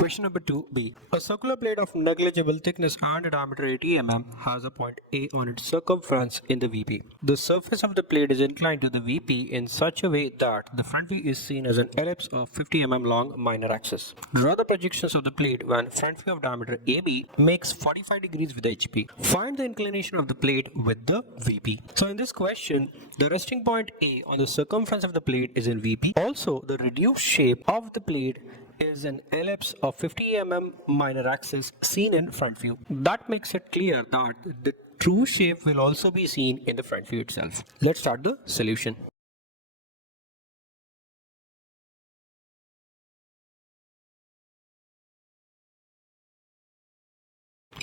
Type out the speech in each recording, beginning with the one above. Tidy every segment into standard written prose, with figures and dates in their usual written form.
Question number 2b. A circular plate of negligible thickness and diameter 80 mm has a point A on its circumference in the VP. The surface of the plate is inclined to the VP in such a way that the front view is seen as an ellipse of 50 mm long minor axis. Draw the projections of the plate when front view of diameter AB makes 45 degrees with HP. Find the inclination of the plate with the VP. So in this question, the resting point A on the circumference of the plate is in VP. Also, the reduced shape of the plate is an ellipse of 50 mm minor axis seen in front view. That makes it clear that the true shape will also be seen in the front view itself. Let's start the solution.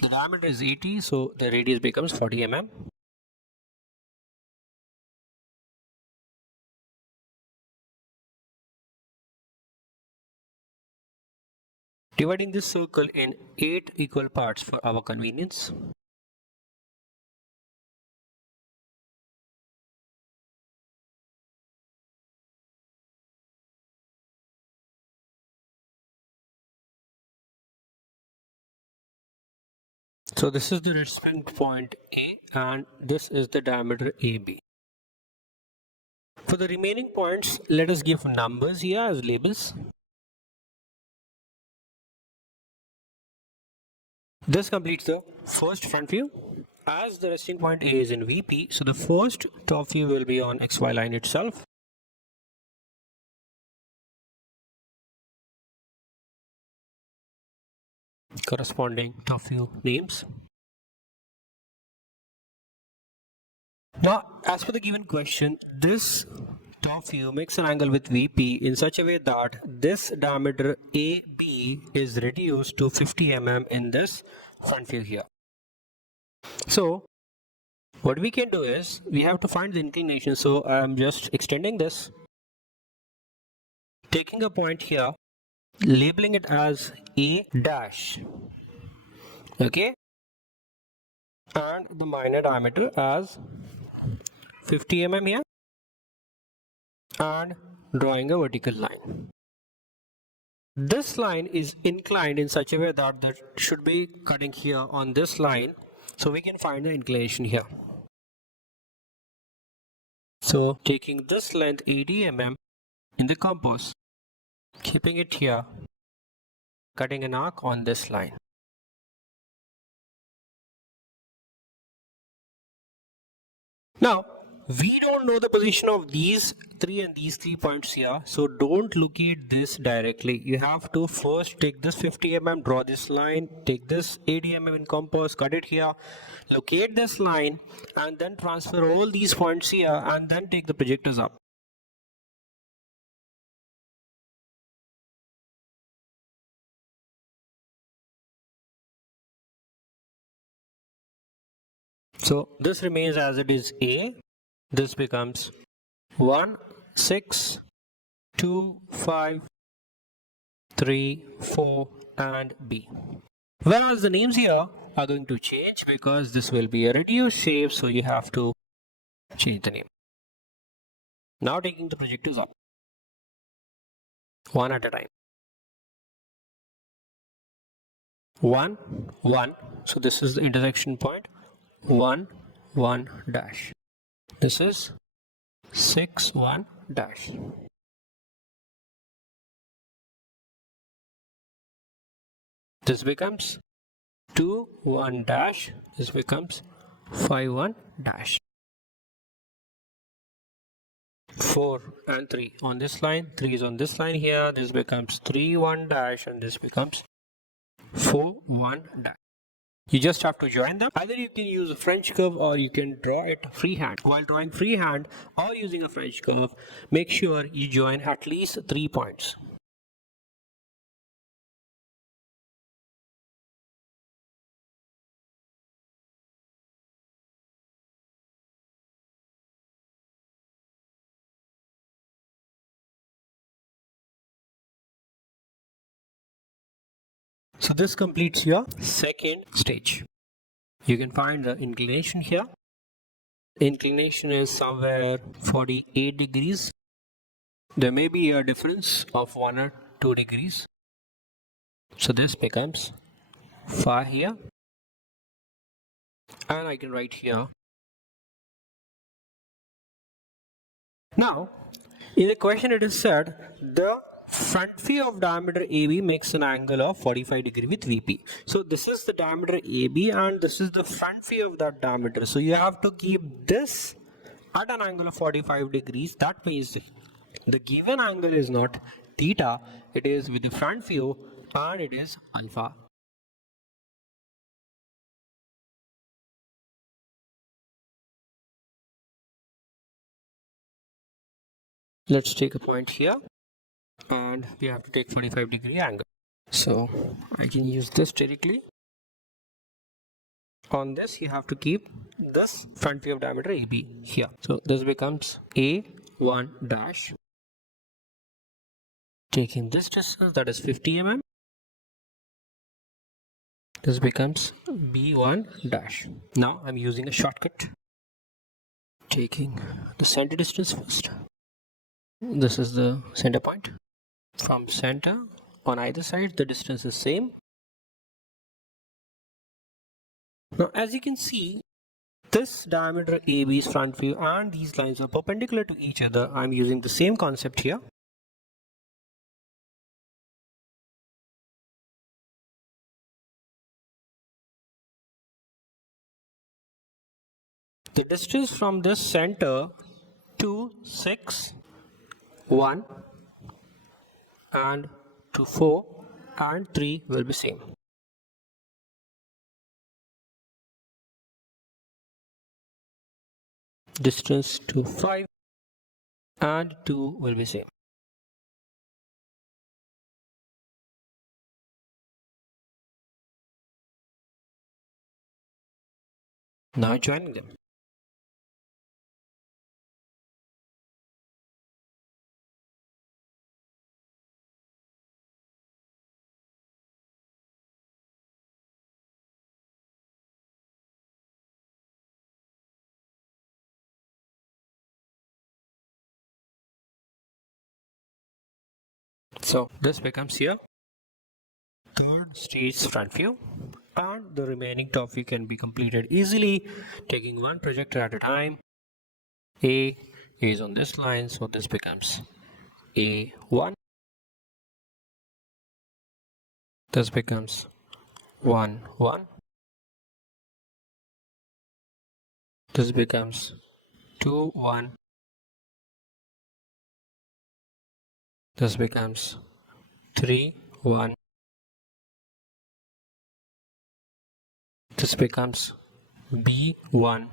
The diameter is 80, so the radius becomes 40 mm. Dividing this circle in 8 equal parts for our convenience. So this is the resting point A and this is the diameter AB. For the remaining points, let us give numbers here as labels. This completes the first front view. As the resting point A is in VP, so the first top view will be on XY line itself. Corresponding top view names. Now, as per the given question, this top view makes an angle with VP in such a way that this diameter AB is reduced to 50 mm in this front view here. So what we can do is we have to find the inclination. So I am just extending this, taking a point here, labeling it as A dash, okay, and the minor diameter as 50 mm here, and drawing a vertical line. This line is inclined in such a way that that should be cutting here on this line, so we can find the inclination here. So taking this length 80 mm in the compass, keeping it here, cutting an arc on this line. Now, we don't know the position of these three points here, so don't locate this directly. You have to first take this 50 mm, draw this line, take this 80 mm in compass, cut it here, locate this line, and then transfer all these points here and then take the projectors up. So this remains as it is A. This becomes 1, 6, 2, 5, 3, 4 and B. Whereas the names here are going to change because this will be a reduced shape, so you have to change the name. Now taking the projectors up, one at a time. 1, 1. So this is the intersection point. 1, 1 dash. This is 6, 1 dash. This becomes 2, 1 dash. This becomes 5, 1 dash. 4 and 3 on this line. 3 is on this line here. This becomes 3, 1 dash, and this becomes 4, 1 dash. You just have to join them. Either you can use a French curve or you can draw it freehand. While drawing freehand or using a French curve, make sure you join at least 3 points. So this completes your second stage. You can find the inclination here. Inclination is somewhere 48 degrees. There may be a difference of 1 or 2 degrees. So this becomes 5 here, and I can write here. Now, in the question it is said the front view of diameter AB makes an angle of 45 degree with VP. So this is the diameter AB and this is the front view of that diameter. So you have to keep this at an angle of 45 degrees. That means the given angle is not theta, it is with the front view and it is alpha. Let's take a point here and we have to take 45 degree angle. So I can use this directly. On this you have to keep this front view of diameter AB here. So this becomes A1 dash. Taking this distance, that is 50 mm. This becomes B1 dash. Now I'm using a shortcut. Taking the center distance first. This is the center point. From center on either side the distance is same. Now as you can see, this diameter AB is front view and these lines are perpendicular to each other. I'm using the same concept here. The distance from this center to 6, 1 and to 4 and 3 will be same. Distance to 5 and 2 will be same. Now joining them. So this becomes here third stage front view and the remaining top view can be completed easily taking one projector at a time. A is on this line, so this becomes A1. This becomes 1, 1. This becomes 2, 1. This becomes 3, 1. This becomes B1.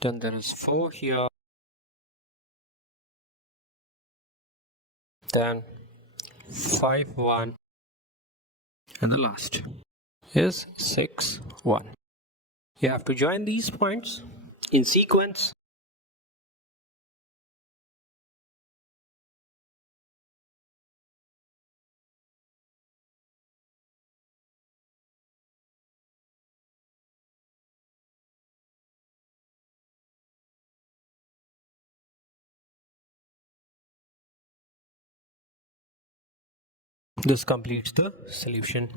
Then there is 4 here. Then 5, 1. And the last is 6, 1. You have to join these points in sequence. This completes the solution.